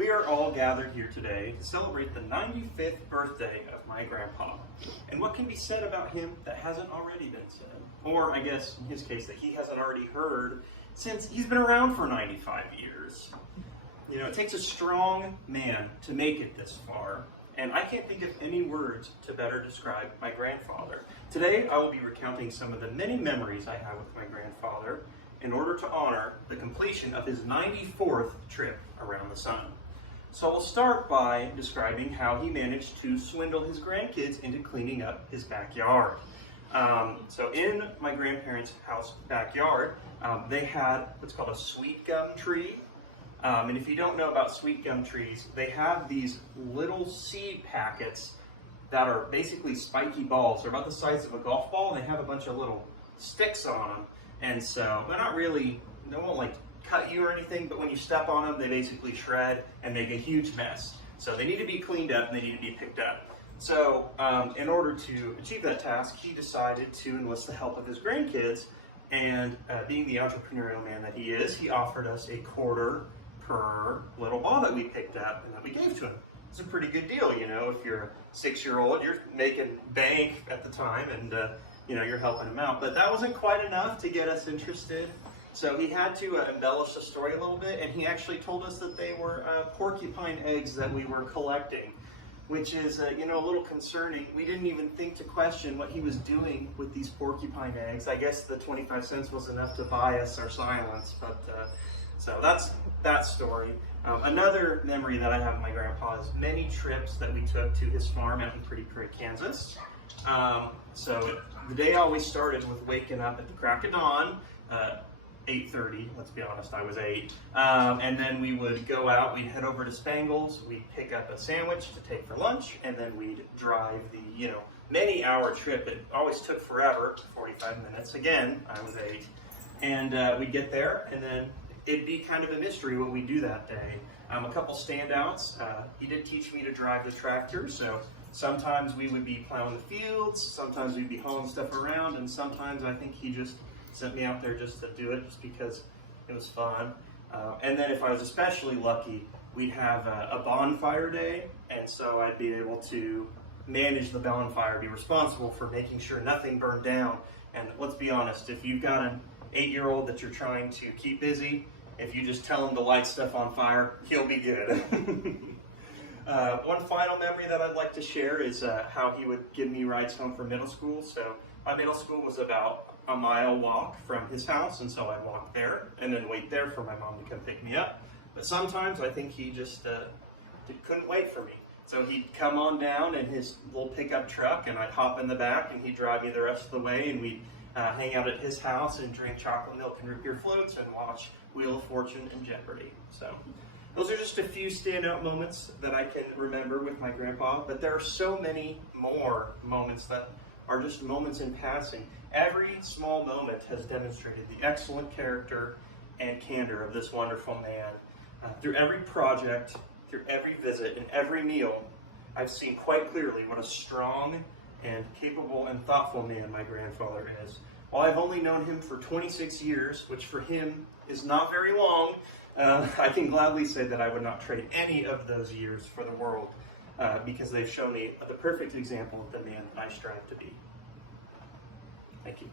We are all gathered here today to celebrate the 95th birthday of my grandpa. And what can be said about him that hasn't already been said? Or I guess in his case that he hasn't already heard since he's been around for 95 years. You know, it takes a strong man to make it this far. And I can't think of any words to better describe my grandfather. Today I will be recounting some of the many memories I have with my grandfather in order to honor the completion of his 94th trip around the sun. So we'll start by describing how he managed to swindle his grandkids into cleaning up his backyard. So in my grandparents' house backyard, they had what's called a sweet gum tree. And if you don't know about sweet gum trees, they have these little seed packets that are basically spiky balls. They're about the size of a golf ball, and they have a bunch of little sticks on them. And so they're not really, they won't like cut you or anything, but when you step on them, they basically shred and make a huge mess. So they need to be cleaned up and they need to be picked up. So in order to achieve that task, he decided to enlist the help of his grandkids. And being the entrepreneurial man that he is, he offered us a quarter per little ball that we picked up and that we gave to him. It's a pretty good deal, you know, if you're a 6-year-old, you're making bank at the time, and you know, you're helping him out. But that wasn't quite enough to get us interested. So he had to embellish the story a little bit, and he actually told us that they were porcupine eggs that we were collecting, which is, you know, a little concerning. We didn't even think to question what he was doing with these porcupine eggs. I guess the 25 cents was enough to buy us our silence, but so that's that story. Another memory that I have of my grandpa is many trips that we took to his farm out in Pretty Creek, Kansas. So the day always started with waking up at the crack of dawn, 8:30, let's be honest, I was 8. And then we would go out, we'd head over to Spangles, we'd pick up a sandwich to take for lunch, and then we'd drive the, you know, many-hour trip. It always took forever, 45 minutes. Again, I was 8. And we'd get there, and then it'd be kind of a mystery what we do that day. A couple standouts, he did teach me to drive the tractor, so sometimes we would be plowing the fields, sometimes we'd be hauling stuff around, and sometimes I think he just sent me out there just to do it, just because it was fun. And then if I was especially lucky, we'd have a bonfire day, and so I'd be able to manage the bonfire, be responsible for making sure nothing burned down. And let's be honest, if you've got an 8-year-old that you're trying to keep busy, if you just tell him to light stuff on fire, he'll be good. One final memory that I'd like to share is how he would give me rides home from middle school. So my middle school was about a mile walk from his house, and so I'd walk there and then wait there for my mom to come pick me up. But sometimes I think he just couldn't wait for me. So he'd come on down in his little pickup truck, and I'd hop in the back, and he'd drive me the rest of the way, and we'd hang out at his house and drink chocolate milk and root beer floats and watch Wheel of Fortune and Jeopardy. So those are just a few standout moments that I can remember with my grandpa, but there are so many more moments that are just moments in passing. Every small moment has demonstrated the excellent character and candor of this wonderful man. Through every project, through every visit, and every meal, I've seen quite clearly what a strong and capable and thoughtful man my grandfather is. While I've only known him for 26 years, which for him is not very long, I can gladly say that I would not trade any of those years for the world, because they've shown me the perfect example of the man that I strive to be. Thank you.